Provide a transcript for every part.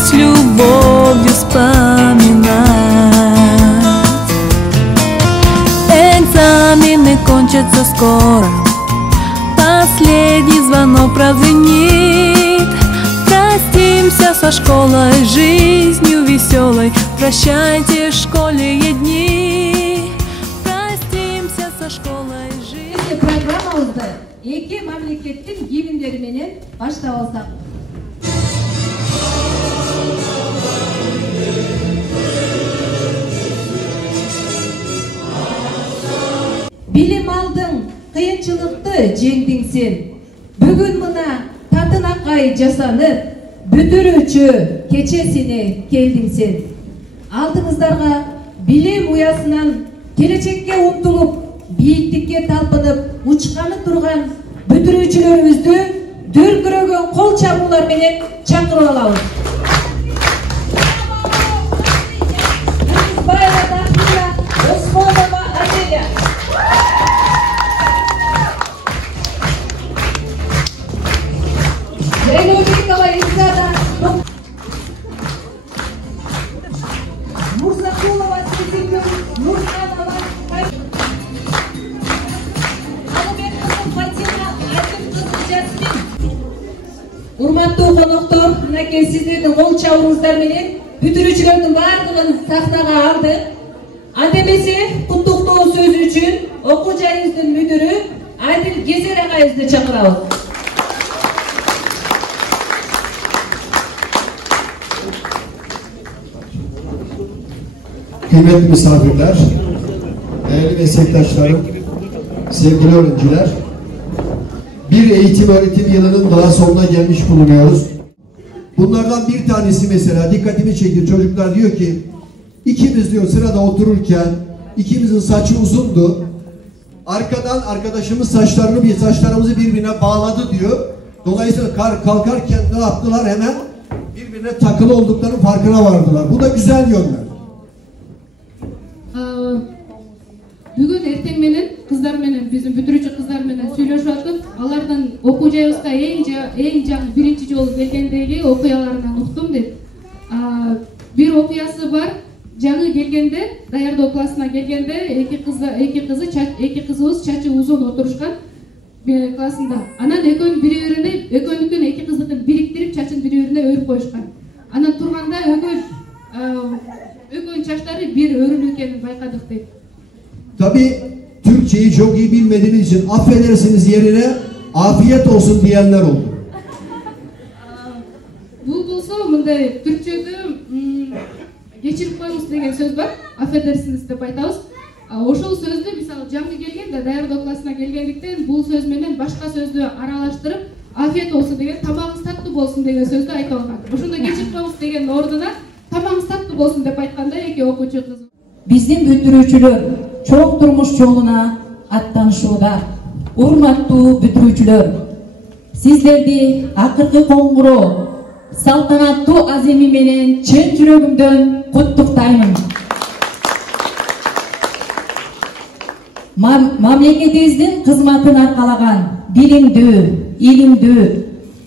с любовью вспоминать. Экзамены кончатся скоро, последний звонок прозвенит. Простимся со школой, жизнью веселой, прощайте школьные дни. Простимся со школой, жизнью. Программамызды эки мамлекеттин гимндери менен баштап алсак. Билим алдың, кыйынчылыкты жеңдиң сен. Бүгүн мына татынакай жасанып, бүтүрүүчү кечесине келдиң сен. Алдыңыздарга билим уясынан келечекке умтулуп, бийиктикке талпынып, учканы турган бүтүрүүчүлөрүбүздү дүркүрөгөн кол чабуулар менен чакырып алабыз. Урматтуу коноктор, мынакей сиздердин кол чабууңуздар менен бүтүрүүчүлөрдүн бардыгын сахнага алдык. Антемесе куттуктоо сөзү үчүн окуу жайыбыздын мүдүрү Айдыл Кезер агайыбызды чакырабыз. Kıymetli misafirler, değerli meslektaşlarım, sevgili öğrenciler, bir eğitim-öğretim yılının daha sonuna gelmiş bulunuyoruz. Bunlardan bir tanesi mesela dikkatimi çekti. Çocuklar diyor ki, ikimiz diyor sırada otururken, ikimizin saçı uzundu. Arkadan arkadaşımız saçlarımızı birbirine bağladı diyor. Dolayısıyla kalkarken ne yaptılar? Hemen birbirine takılı olduklarının farkına vardılar. Bu da güzel yönler. Бүгүн эртең менен кыздар менен биздин бүтүрүүчү кыздар менен сүйлөшүп атып, алардын окуу жайыбызга эң жаңы биринчи жолу келгендеги окуяларынан уктум деп. Бир окуясы бар. Жаңы келгенде, даярдоо классына келгенде эки кызыбыз чачы узун отурушкан классында. Анан экөөнүкүн эки кыздыкын бириктирип, чачын бири-бирине өрүп коюшкан. Анан турганда экөөнүн чачтары бир өрүлүү экенин байкадык дейт. Tabii Türkçeyi çok iyi bilmediğiniz için affedersiniz yerine afiyet olsun diyenler oldu. Бул болсо мындай түркчөдө кечирип коюңуз деген сөз бар. Affedersiniz деп айтабыз. Ошол сөздү мисалы жаңы келгенде даярдоо классына келгендиктен бул сөз менен башка сөздү аралаштырып афиет болсун деген, тамагыңыз таттуу болсун деген сөздү айтып алган. Ошондо кечирип коюңуз деген ордуна тамагыңыз таттуу болсун деп айтканда эки окуучу кыз. Биздин бүтүрүүчүлөр чоң турмуш жолуна аттанышууда. Урматтуу бүтүрүүчүлөр, сиздерди акыркы коңгуроо салтанаттуу аземи менен чын жүрөгүмдөн куттуктаймын. Мамлекетибиздин кызматын аркалаган билимдүү, илимдүү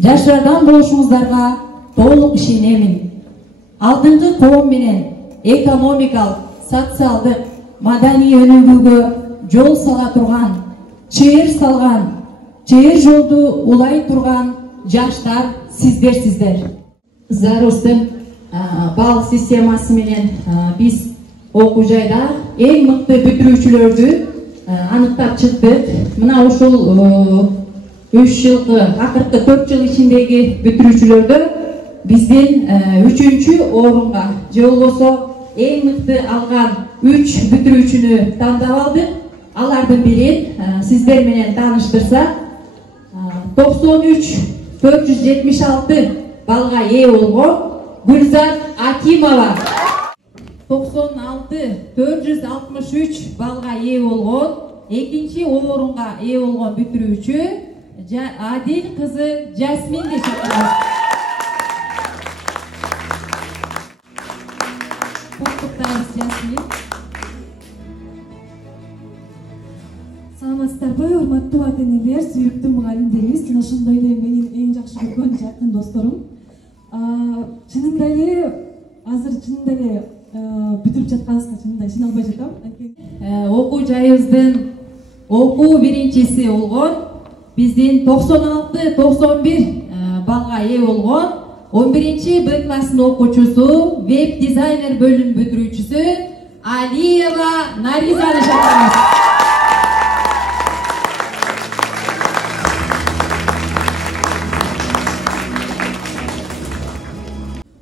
жаштардан болушуңуздарга толук ишенемин. Алдыңкы коом менен экономикалык, социалдык, маданий өнүгүүгө жол сала турган, чыйыр жолду улай турган жаштар сиздерсиздер. Зарустун бал системасы менен биз окуу жайда эң мыкты бүтүрүүчүлөрдү аныктап чыктык. Мына ушул 3 жылкы, акыркы 4 жыл ичиндеги бүтүрүүчүлөрдө биздин 3-чү орунга же болбосо эң мыкты алган 3 бүтүрүүчүнү тандап алдык. Алардын бирин сиздер менен тааныштырсак, 93-476 балга ээ болгон Гүлзат Акимова, 96-463 балга ээ болгон экинчи орунга ээ болгон бүтүрүүчү Адил кызы Жасминди чакырабыз. Куттуктайбыз Жасмин. Саламатсыздарбы, урматтуу ата-энелер, сүйүктүү мугалимдерибиз, жана ошондой эле менин эң жакшы көргөн жакын досторум. Чынында дали азыр чынында эле бүтүрүп жатканыбызга чынында ишене албай жатам. Окуу жайыбыздын окуу биринчиси болгон биздин 96-91 балга ээ болгон 11-Б классынын окуучусу, веб дизайнер бөлүм бүтүрүүчүсү Алиева Наргизаны чакырабыз.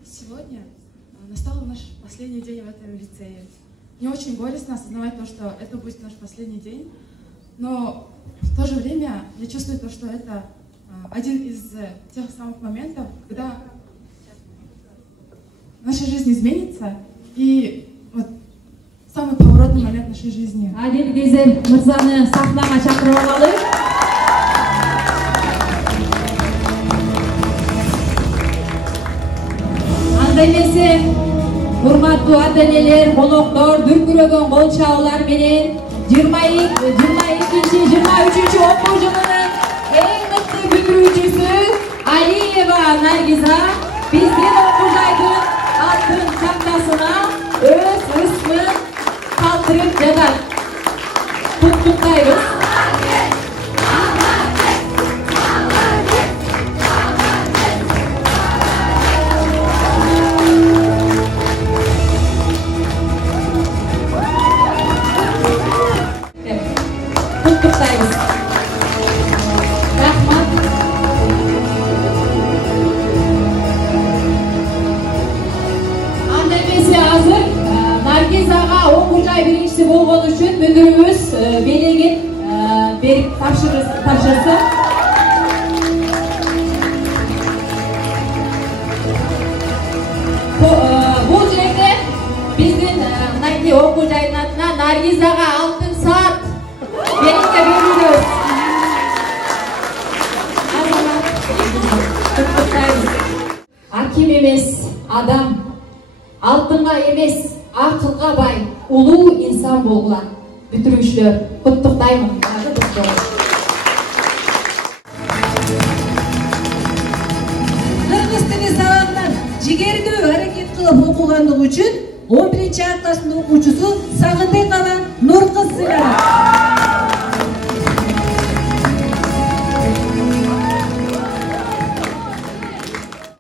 Сегодня настал наш последний день в этом лицее. Мне очень горестно осознавать то, что это будет наш последний день, но в то же время я чувствую то, что это один из тех самых моментов, когда наша жизнь изменится, и вот самый поворотный момент нашей жизни. Адил Гезель мырзаны сахнага чакырып алалы. Анда эмесе, урматтуу ата-энелер, коноктор, дүркүрөгөн кол чабуулар менен 22-23 окуу жылынын эң мыкты бүтүрүүчүсү Алиева Наргиза биздин окуу жайдын алтын тактасына өз ысмын калтырып жатат. Куттуктайбыз. Куттуктайбыз. Рахмат. Анда эмесе азыр Наргизага окуу жай биринчиси болгон үчүн мүдүрүбүз белегин берип тапшырсын. Бул жерде биздин окуу жайдын атына Наргизага алтын саат берекке берүүбүз. Аким эмес адам, алтынга эмес акылга бай улуу инсан болгула. Бүтүрүүчүлөр, куттуктаймын. Кыргыз тили сабагынан жигердүү аракет кылып окугандыгы үчүн 11-А класстын окуучусу Сагынбекова Нуркыз сыйланат.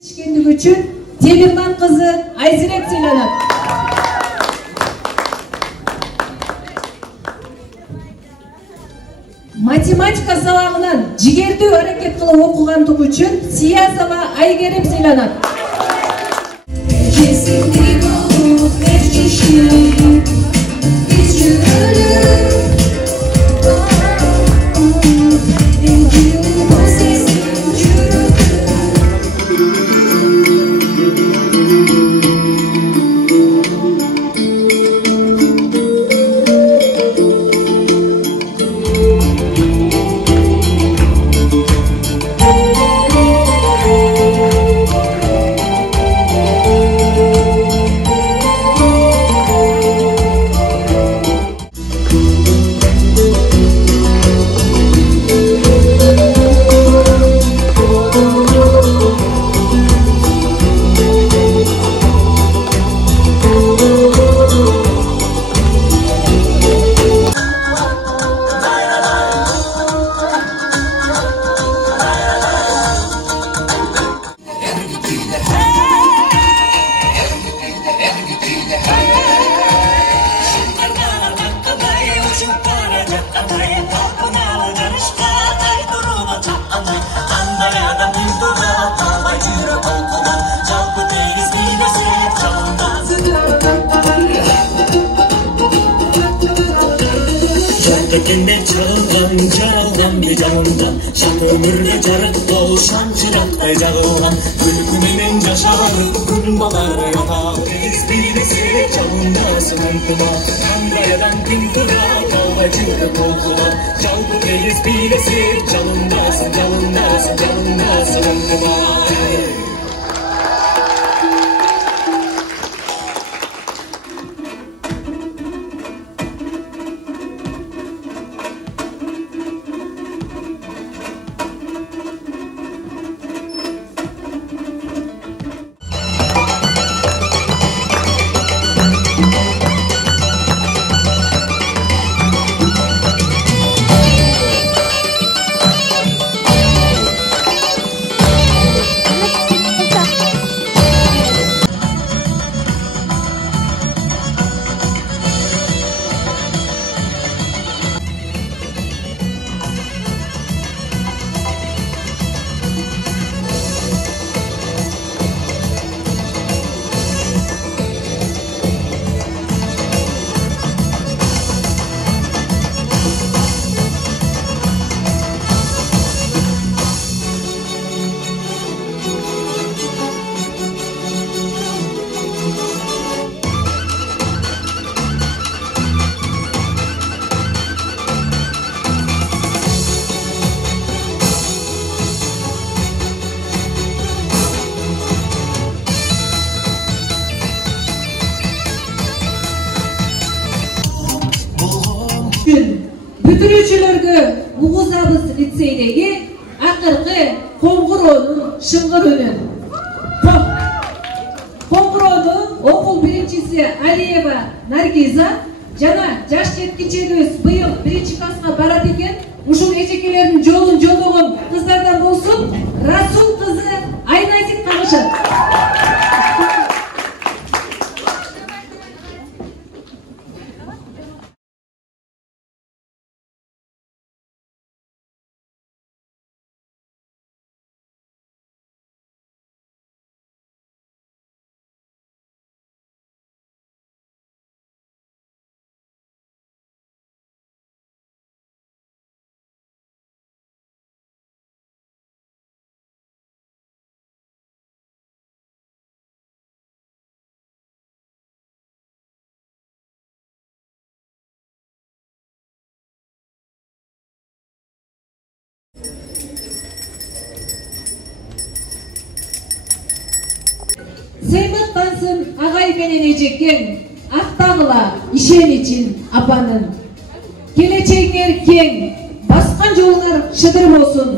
Ишкендиги үчүн Темирман кызы Айзирек сыйланат. Математика сабагынан жигердүү аракет кылып окугандыгы үчүн Сиязова Айгерим сыйланат. Tekende çalgan, çaralgan bir canından Şan ömürge carık dol, şan çırakta cağılan Gülkünenen yaşarıp, gülbalar yatar Biz bilesi çalındasın unutma Kandayadan pintura, kalbacılık okula Çalgı biz bilesi çalındasın, çalındasın, çalındasın unutma Бүгүнкү угузабыз лицейдеги акыркы коңгуроонун шыңгыр үнүн. Коңгуроонун окул биринчиси Алиева Наргиза жана жаш жеткичегибиз быйыл 1-класска барат экен. Ушул эжекелердин жолун жолдогон кыздардан болсун Расул кызы Айназик кагышат. Сыймыктансın агай менен эжекең, актагыла ишеничин апанын. Келечегиңер кең, баскан жолуңар шыдыр болсун.